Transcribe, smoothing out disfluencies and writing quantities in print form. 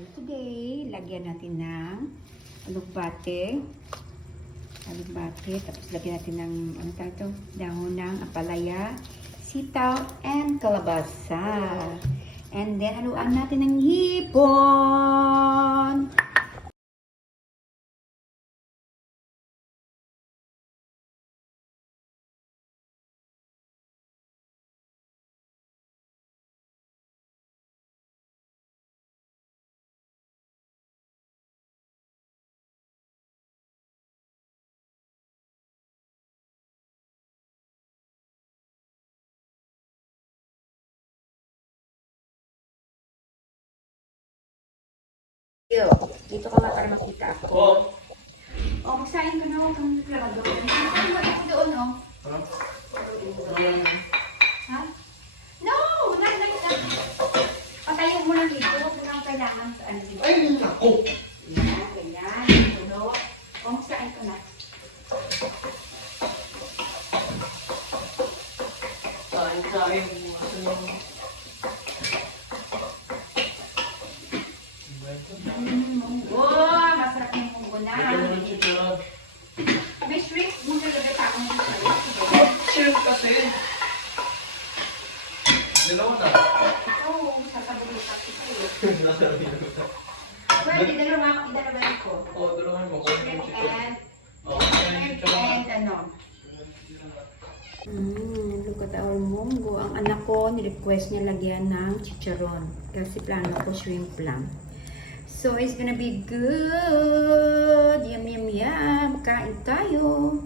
Today, lagyan natin ng alugbate. Tapos lagyan natin ng dahon ng ampalaya, sitaw, and kalabasa. And then, haluan natin ng hipon. Dito ka nga para makita ako. Oh, magsahin ka na ako kung naglalagay doon. Ano ba ako doon, oh? Ha? No! Patayin mo lang dito. Huwag mo lang kailangan sa ano dito. Ay, naku! Yan, ganyan. Tulo. Oh, magsahin ka na. Kain. Wow, masarap yung munggo na. May shrimp. Muna lagay pa akong Shrimp kasi. Dalawa na. Oo, sasabunin pa ito. Pwede, idalawa ko. Oo, dalawan mo. Shrimp and ano. Look at our munggo. Ang anak ko, ni-request niya lagyan ng chicharon. Kasi plano ko shrimp lang. So, it's gonna be good. Yum, yum, yum. Kain tayo.